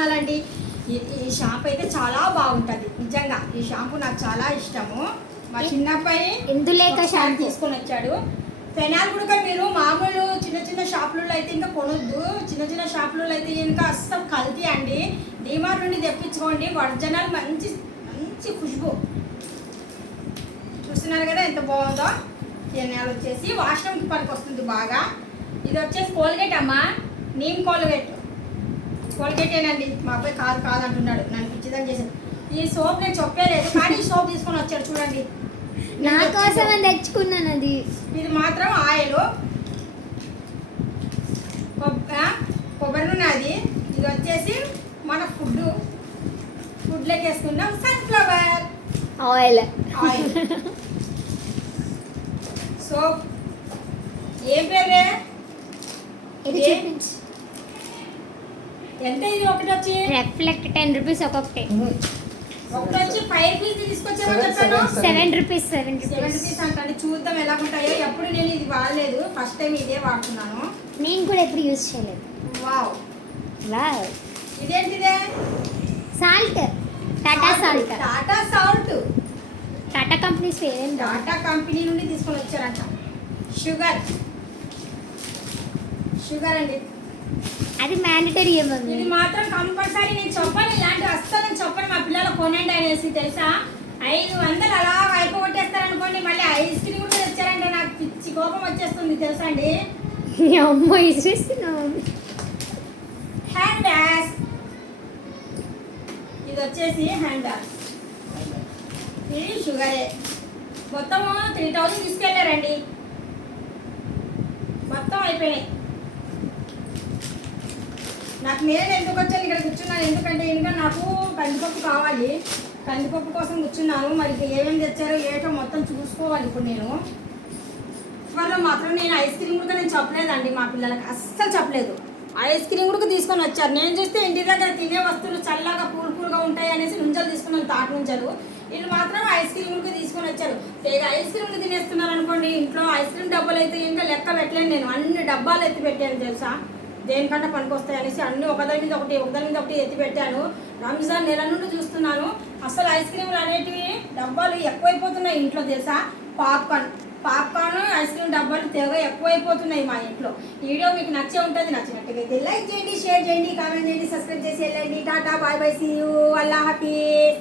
అనాలండి. ఈ షాంపూ అయితే చాలా బాగుంటుంది నిజంగా. ఈ షాంపూ నాకు చాలా ఇష్టము. మా చిన్నబ్బాయి ఇందులేక షాంపూ తీసుకొని వచ్చాడు. ఫెనాల్ కూడా మీరు మామూలు చిన్న చిన్న షాపులలో అయితే ఇంకా కొనొద్దు. చిన్న చిన్న షాపులలో అయితే ఇంకా అస్సలు కల్తీ అండి. డిమార్ట్ నుండి తెప్పించుకోండి, ఒరిజినల్ మంచి మంచి ఖుష్బు. చూస్తున్నారు కదా ఎంత బాగుందో. ఫెనాల్ వచ్చేసి వాష్రూమ్కి పనికి వస్తుంది బాగా. ఇది వచ్చేసి కోల్గేట్ అమ్మా, నీమ్ కోల్గేటేనండి. మా అబ్బాయి కాదు అంటున్నాడు, నన్ను పిచ్చిదని చేశాడు. ఈ సోప్ నేను చెప్పలేదు కానీ ఈ సోప్ తీసుకొని వచ్చాడు చూడండి. నా కోసం తెచ్చుకున్నాను. అది ఇది మాత్రం ఆయిల్, కొబ్బరి నూనె. అది ఇది వచ్చేసి మన ఫుడ్లోకి వేసుకున్నాం సన్ఫ్లవర్ ఆయిల్. సోప్ ఏం పేరే ఇది చూపించు. ఎంత ఇది? ఒకటి వచ్చి రిఫ్లెక్ట్ 10 రూపీస్ ఒక్కొక్కటి. ఒకటి వచ్చి 5 రూపీస్ తీసుకొచ్చామని చెప్పాను. 7 రూపీస్. 7 రూపీస్ అంటే చూద్దాం ఎలా ఉంటాయో. ఎప్పుడు నేను ఇది వాడలేదు, ఫస్ట్ టైం ఇదే వాడుతున్నాను. నేను కూడా ఎప్పుడు యూజ్ చేయలేదు. Wow wow. ఇదేంటిదే? Salt, Tata salt. Tata company same. Tata company నుండి తీసుకొని వచ్చారంట. షుగర్ అండి. అది మ్యాండటరీ ఏమో. ఇది మాత్రం కంపల్సరీ నేను చెప్పను, ఇలాంటి అస్సలు నేను చెప్పను మా పిల్లలు కొనండి అనేసి. తెలుసా 500 అలా అయిపోగొట్టేస్తారనుకోండి. మళ్ళీ ఐస్ క్రీమ్ కూడా తెచ్చారంటే నాకు పిచ్చి కోపం వచ్చేస్తుంది తెలుసా అండి. అమ్మో ఇస్తున్నావు. Hand bags. ఇది వచ్చేసి హ్యాండ్ బ్యాగ్స్. ఇది షుగరే. మొత్తము 3000 తీసుకెళ్ళారండి. మొత్తం అయిపోయినాయి. నాకు నేను ఎందుకు వచ్చాను ఇక్కడ కూర్చున్నాను ఎందుకంటే ఇంకా నాకు కందిపప్పు కావాలి. కందిపప్పు కోసం కూర్చున్నాను. మరి ఏమేమి తెచ్చారో ఏటో మొత్తం చూసుకోవాలి ఇప్పుడు నేను. వాళ్ళు మాత్రం నేను ఐస్ క్రీమ్ కూడా నేను చెప్పలేదండి మా పిల్లలకి, అస్సలు చెప్పలేదు. ఐస్ క్రీమ్ కూడా తీసుకొని వచ్చారు. నేను చూస్తే ఇంటి దగ్గర తినే వస్తువులు చల్లగా కూల్గా ఉంటాయి అనేసి నుంచలు తీసుకున్నాను, తాటి నుంచలు. వీళ్ళు మాత్రం ఐస్ క్రీమ్ కూడా తీసుకొని వచ్చారు. ఐస్ క్రీమ్లు తినేస్తున్నారు అనుకోండి. ఇంట్లో ఐస్ క్రీమ్ డబ్బాలు అయితే ఇంకా లెక్క పెట్టలేను నేను. అన్ని డబ్బాలు ఎత్తి పెట్టాను తెలుసా, దేనికంటే పనికొస్తాయి అనేసి. అన్ని ఒకదాని మీద ఒకటి ఎత్తి పెట్టాను. రంజాన్ నెల నుండి చూస్తున్నాను. అసలు ఐస్ క్రీమ్లు అనేటివి డబ్బాలు ఎక్కువైపోతున్నాయి ఇంట్లో తెలుసా. పాప్కార్న్ ఐస్ క్రీమ్ డబ్బాలు తెగ ఎక్కువైపోతున్నాయి మా ఇంట్లో. ఈ వీడియో మీకు నచ్చే ఉంటుంది. నచ్చినట్టుగా అయితే లైక్ చేయండి, షేర్ చేయండి, కామెంట్ చేయండి, సబ్స్క్రైబ్ చేసి వెళ్ళండి. Tata, bye bye, see you, అల్లా హాఫీజ్.